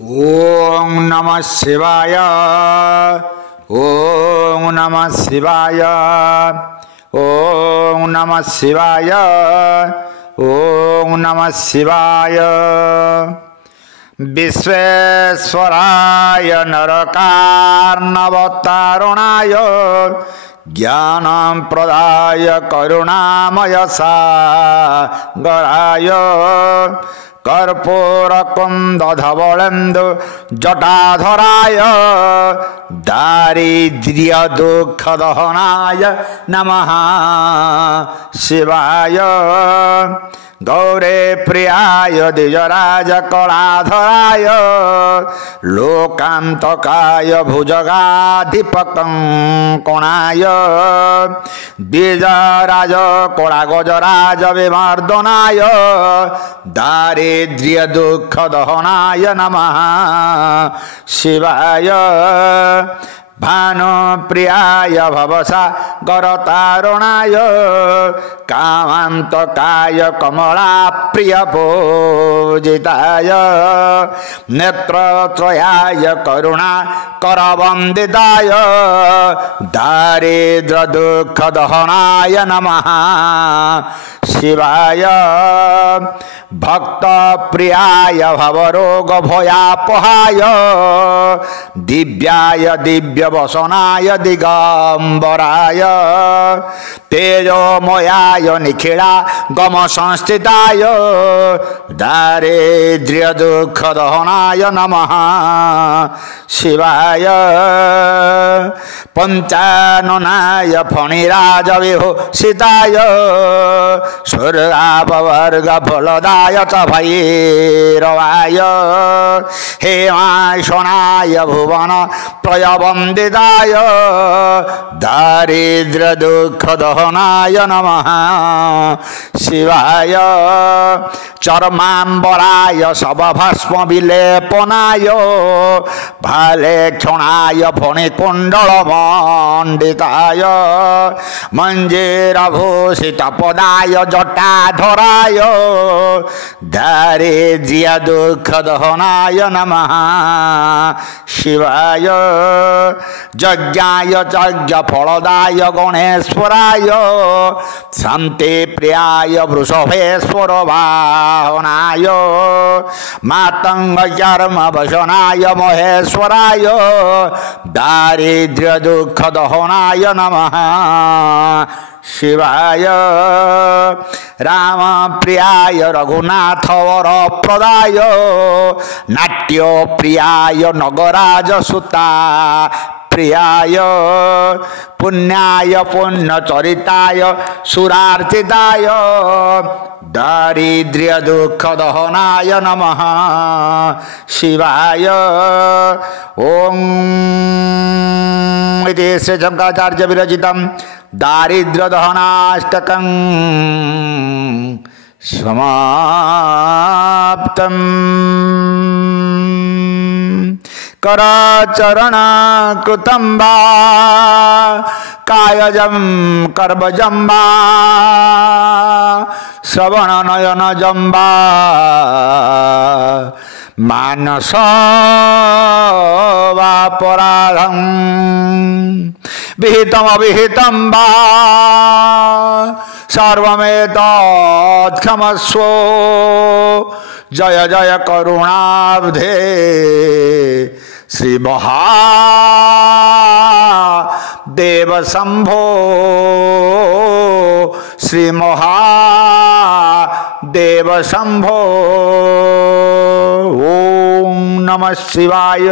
ओम नमः शिवाय। ओम नमः शिवाय। ओम नमः शिवाय। ओम नमः शिवाय। विश्वेश्वराय नरकार्णवतारुणाय ज्ञानं प्रदाय करुणामय सागराय कर्पूरकुन्दधवलेन्दु जटाधराय दारिद्र्य दुःखदहनाय नमः शिवाय। गौरे प्रियाय द्विजराज कलाधराय लोकान्तकाय भुजगाधिपकङ्कणाय द्विजराज कोलागजराज विमर्दनाय दारिद्र्य दुःखदहनाय नमः शिवाय। भानुप्रियाय भवसागरतारुणाय कामान्तकाय कमलाप्रिय पूजिताय नेत्रत्रयाय करुणाकरवन्दिताय दारिद्र्य दुःखदहनाय नमः शिवाय। भक्तप्रियाय भवरोगभयापहाय दिव्याय दिव्यवसनाय दिगम्बराय तेजोमयाय निखिलागमसंस्थिताय दारिद्र्य दुःखदहनाय नमः शिवाय। पञ्चाननाय फणिराजविभूषिताय स्वर्गापवर्गफलदाय च भैरवाय हेमाशनाय भुवन प्रयवन्दिताय दारिद्र्य दुःखदहनाय नमः शिवाय। चर्माम्बराय शवभस्म विलेपनाय भालेक्षणाय फणिकुण्डलमण्डिताय मञ्जीरभूषितपदाय जटाधराय दारिद्र्य दुःखदहनाय नमः शिवाय। यज्ञाय यज्ञफलदाय गणेश्वराय शान्तिप्रियाय वृषभेश्वर वाहनाय मातङ्गकर्मवशनाय महेश्वराय दारिद्र्य दुःखदहनाय नमः शिवाय। रामप्रियाय रघुनाथवरप्रदाय नाट्यप्रियाय नगराजसुता प्रियाय पुण्याय पुण्यचरिताय सुरार्चिताय दारिद्र्य दुःखदहनाय नमः शिवाय। ओम इति श्री शंकराचार्य विरचितं दारिद्र्यदहनाष्टकं समाप्तम्। कराचरण कृतं वा कायजं कर्मजं वा श्रवणनयनजं वा मानस वापराधं विहितमविहितं वा सर्वमेतत् क्षमस्व। जय जय करुणाब्धे श्री महादेव शंभो श्री महादेव शंभो। ओम नमः शिवाय।